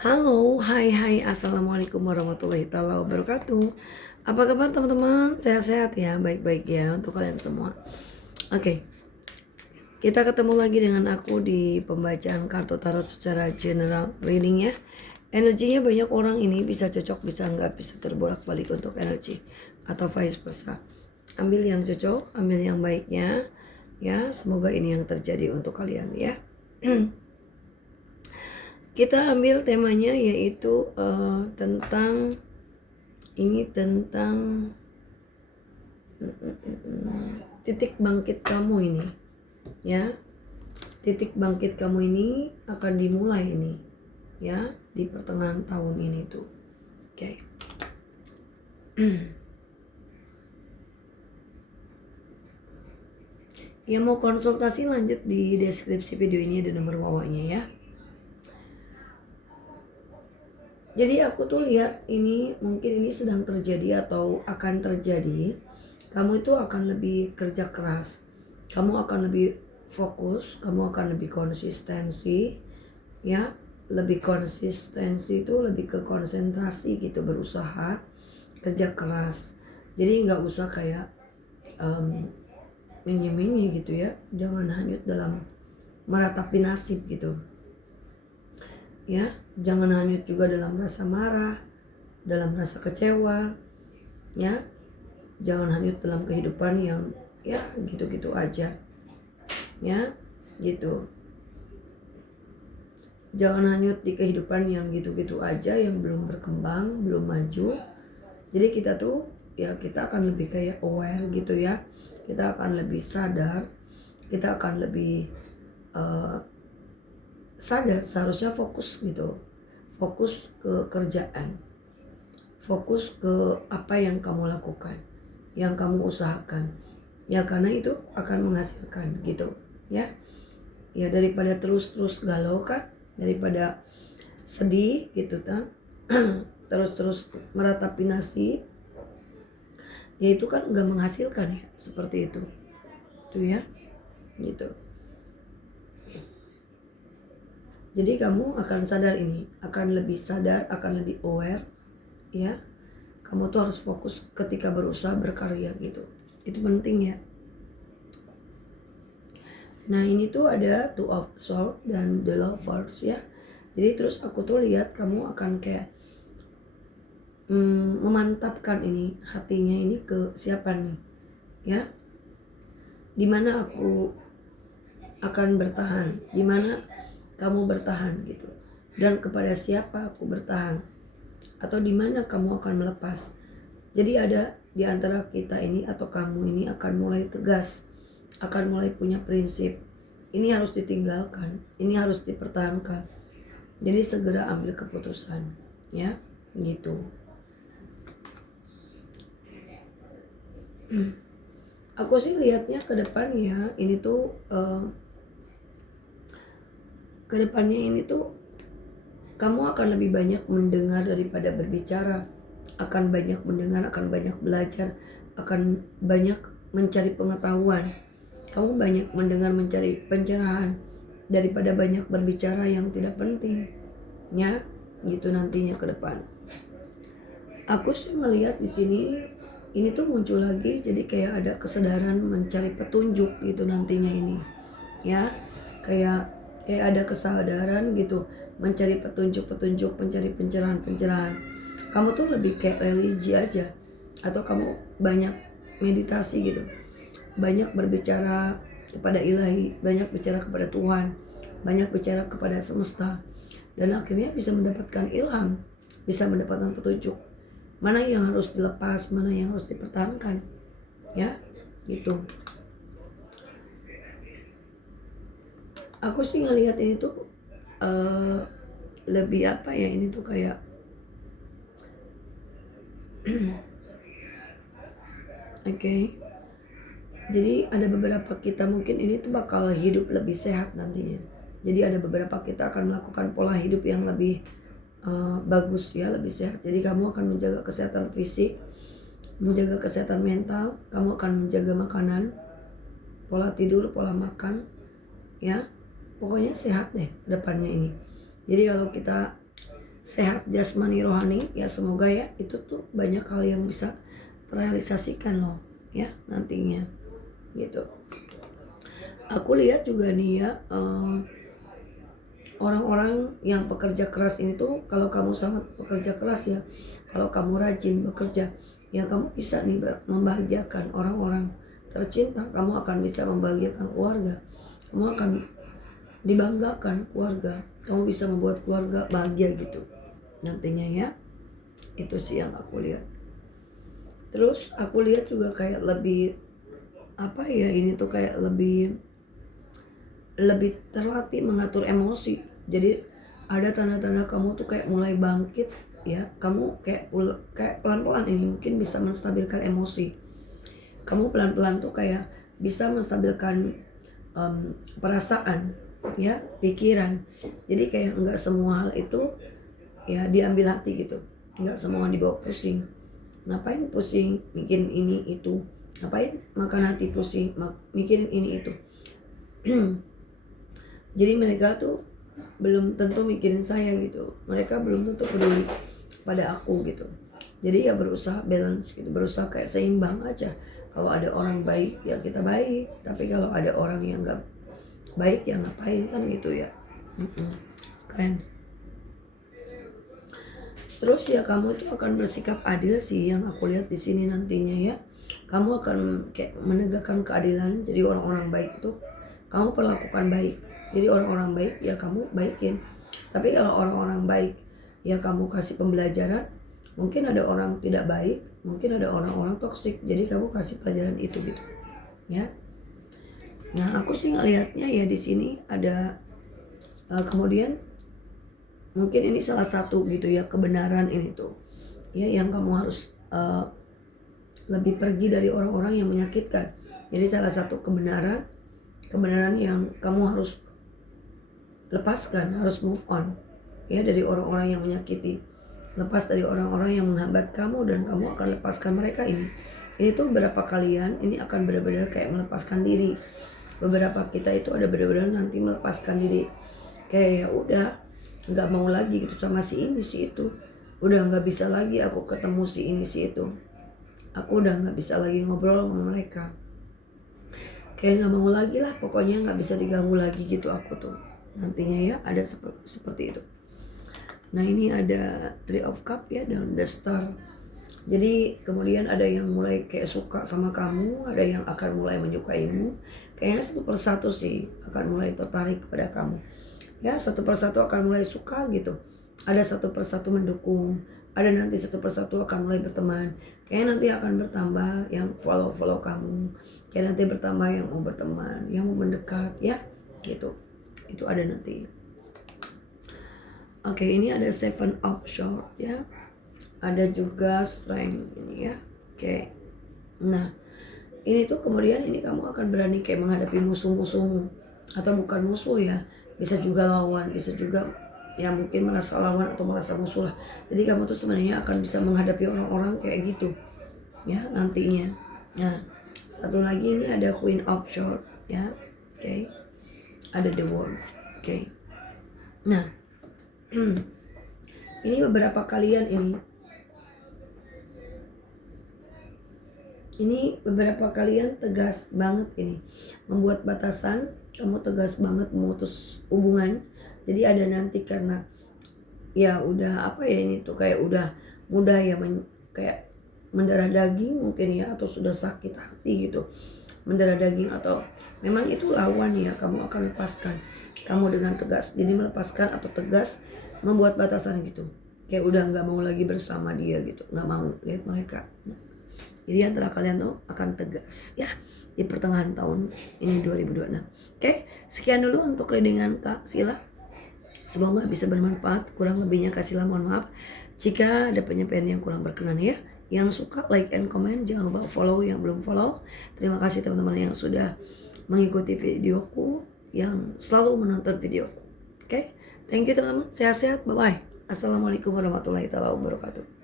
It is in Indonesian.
Halo, hai, assalamualaikum warahmatullahi taala wabarakatuh. Apa kabar teman-teman? Sehat-sehat ya, baik-baik ya untuk kalian semua. Oke, kita ketemu lagi dengan aku di pembacaan kartu tarot secara general reading ya. Energinya banyak orang ini bisa cocok, bisa enggak, bisa terbolak-balik untuk energi atau vice versa. Ambil yang cocok, ambil yang baiknya ya. Semoga ini yang terjadi untuk kalian ya. Kita ambil temanya yaitu tentang titik bangkit kamu ini ya. Titik bangkit kamu ini akan dimulai ini ya di pertengahan tahun ini tuh. Oke. Yang mau konsultasi lanjut di deskripsi video ini ada nomor wawanya ya. Jadi aku tuh lihat ini mungkin ini sedang terjadi atau akan terjadi. Kamu itu akan lebih kerja keras. Kamu akan lebih fokus, kamu akan lebih konsistensi. Ya, lebih konsistensi itu lebih ke konsentrasi gitu, berusaha, kerja keras. Jadi nggak usah kayak menye-menye gitu ya. Jangan hanyut dalam meratapi nasib gitu. Ya, jangan hanyut juga dalam rasa marah, dalam rasa kecewa, ya. Jangan hanyut dalam kehidupan yang ya gitu-gitu aja, ya, gitu. Jangan hanyut di kehidupan yang gitu-gitu aja, yang belum berkembang, belum maju. Jadi kita tuh ya kita akan lebih kayak aware gitu ya. Kita akan lebih sadar, kita akan lebih sadar seharusnya fokus gitu, fokus ke kerjaan, fokus ke apa yang kamu lakukan, yang kamu usahakan ya, karena itu akan menghasilkan gitu ya. Ya daripada terus-terus galau kan, daripada sedih gitu kan, terus-terus meratapi nasib ya, itu kan nggak menghasilkan ya, seperti itu tuh ya gitu. Jadi kamu akan sadar ini, akan lebih sadar, akan lebih aware ya. Kamu tuh harus fokus ketika berusaha berkarya gitu. Itu penting ya. Nah ini tuh ada Two of Swords dan The Lovers ya. Jadi terus aku tuh lihat kamu akan kayak memantapkan ini hatinya ini ke siapa nih ya. Dimana aku akan bertahan, dimana kamu bertahan gitu, dan kepada siapa aku bertahan, atau di mana kamu akan melepas. Jadi ada di antara kita ini atau kamu ini akan mulai tegas, akan mulai punya prinsip. Ini harus ditinggalkan, ini harus dipertahankan. Jadi segera ambil keputusan, ya, gitu. Aku sih lihatnya ke depan ya, ini tuh ke depannya ini tuh kamu akan lebih banyak mendengar daripada berbicara, akan banyak mendengar, akan banyak belajar, akan banyak mencari pengetahuan. Kamu banyak mendengar, mencari pencerahan daripada banyak berbicara yang tidak penting, ya, gitu nantinya ke depan. Aku sih melihat di sini ini tuh muncul lagi, jadi kayak ada kesadaran mencari petunjuk gitu nantinya ini, ya, kayak ada kesadaran gitu, mencari petunjuk-petunjuk, mencari pencerahan-pencerahan. Kamu tuh lebih kayak religi aja, atau kamu banyak meditasi gitu, banyak berbicara kepada ilahi, banyak bicara kepada Tuhan, banyak bicara kepada semesta, dan akhirnya bisa mendapatkan ilham, bisa mendapatkan petunjuk mana yang harus dilepas, mana yang harus dipertahankan, ya, gitu. Aku sih ngelihat ini tuh lebih apa ya, ini tuh kayak oke. Jadi ada beberapa kita mungkin ini tuh bakal hidup lebih sehat nantinya. Jadi ada beberapa kita akan melakukan pola hidup yang lebih bagus ya, lebih sehat. Jadi kamu akan menjaga kesehatan fisik, menjaga kesehatan mental, kamu akan menjaga makanan, pola tidur, pola makan, ya. Pokoknya sehat deh depannya ini. Jadi kalau kita sehat jasmani rohani, ya semoga ya itu tuh banyak hal yang bisa terrealisasikan loh ya nantinya gitu. Aku lihat juga nih ya, orang-orang yang pekerja keras ini tuh, kalau kamu sangat pekerja keras ya, kalau kamu rajin bekerja, ya kamu bisa nih membahagiakan orang-orang tercinta, kamu akan bisa membahagiakan keluarga, kamu akan dibanggakan keluarga, kamu bisa membuat keluarga bahagia gitu nantinya ya. Itu sih yang aku lihat. Terus aku lihat juga kayak lebih apa ya, ini tuh kayak lebih terlatih mengatur emosi. Jadi ada tanda-tanda kamu tuh kayak mulai bangkit ya, kamu kayak pelan-pelan ini mungkin bisa menstabilkan emosi. Kamu pelan-pelan tuh kayak bisa menstabilkan perasaan ya, pikiran. Jadi kayak enggak semua hal itu ya diambil hati gitu, enggak semua dibawa pusing. Ngapain pusing mikirin ini itu, ngapain makan hati pusing mikirin ini itu. Jadi mereka tuh belum tentu mikirin saya gitu, mereka belum tentu peduli pada aku gitu. Jadi ya berusaha balance gitu, berusaha kayak seimbang aja. Kalau ada orang baik ya kita baik, tapi kalau ada orang yang gak baik ya ngapain kan gitu ya. Keren. Terus ya kamu tuh akan bersikap adil sih yang aku lihat di sini nantinya ya. Kamu akan kayak menegakkan keadilan. Jadi orang-orang baik tuh kamu perlakukan baik. Jadi orang-orang baik ya kamu baikin. Tapi kalau orang-orang baik ya kamu kasih pembelajaran. Mungkin ada orang tidak baik, mungkin ada orang-orang toksik. Jadi kamu kasih pelajaran itu gitu. Ya. Nah, aku sih ngelihatnya ya di sini ada kemudian mungkin ini salah satu gitu ya kebenaran ini tuh. Ya yang kamu harus lebih pergi dari orang-orang yang menyakitkan. Jadi salah satu kebenaran yang kamu harus lepaskan, harus move on ya dari orang-orang yang menyakiti. Lepas dari orang-orang yang menghambat kamu dan kamu akan lepaskan mereka ini. Ini tuh beberapa kalian ini akan benar-benar kayak melepaskan diri. Beberapa kita itu ada benar-benar nanti melepaskan diri. Kayak ya udah nggak mau lagi gitu sama si ini si itu. Udah nggak bisa lagi aku ketemu si ini si itu. Aku udah nggak bisa lagi ngobrol sama mereka. Kayak nggak mau lagi lah, pokoknya nggak bisa diganggu lagi gitu aku tuh. Nantinya ya ada seperti itu. Nah ini ada Three of Cup ya dan The Star. Jadi kemudian ada yang mulai kayak suka sama kamu, ada yang akan mulai menyukaimu. Kayaknya satu persatu sih akan mulai tertarik kepada kamu. Ya satu persatu akan mulai suka gitu. Ada satu persatu mendukung. Ada nanti satu persatu akan mulai berteman. Kayaknya nanti akan bertambah yang follow kamu. Kayak nanti bertambah yang mau berteman, yang mau mendekat ya gitu. Itu ada nanti. Oke, ini ada Seven of Swords ya. Ada juga Strength ini ya. Oke. Nah, ini tuh kemudian ini kamu akan berani kayak menghadapi musuh-musuhmu. Atau bukan musuh ya. Bisa juga lawan, bisa juga ya mungkin merasa lawan atau merasa musuh lah. Jadi kamu tuh sebenarnya akan bisa menghadapi orang-orang kayak gitu. Ya, nantinya. Nah, satu lagi ini ada Queen of Swords ya. Oke. Ada The World. Oke. Nah, ini beberapa kalian ini beberapa kalian tegas banget ini membuat batasan, kamu tegas banget memutus hubungan. Jadi ada nanti karena ya udah apa ya ini tuh kayak udah mudah ya kayak mendarah daging mungkin ya, atau sudah sakit hati gitu mendarah daging, atau memang itu lawan ya, kamu akan lepaskan. Kamu dengan tegas jadi melepaskan atau tegas membuat batasan gitu, kayak udah nggak mau lagi bersama dia gitu, nggak mau lihat mereka. Jadi antara kalian tuh akan tegas ya di pertengahan tahun ini 2026. Oke, sekian dulu untuk readingan Kak Sila. Semoga bisa bermanfaat. Kurang lebihnya Kak Sila mohon maaf jika ada penyampaian yang kurang berkenan ya. Yang suka like and comment, jangan lupa follow yang belum follow. Terima kasih teman-teman yang sudah mengikuti videoku, yang selalu menonton videoku. Oke, thank you teman-teman. Sehat-sehat. Bye-bye. Assalamualaikum warahmatullahi wabarakatuh.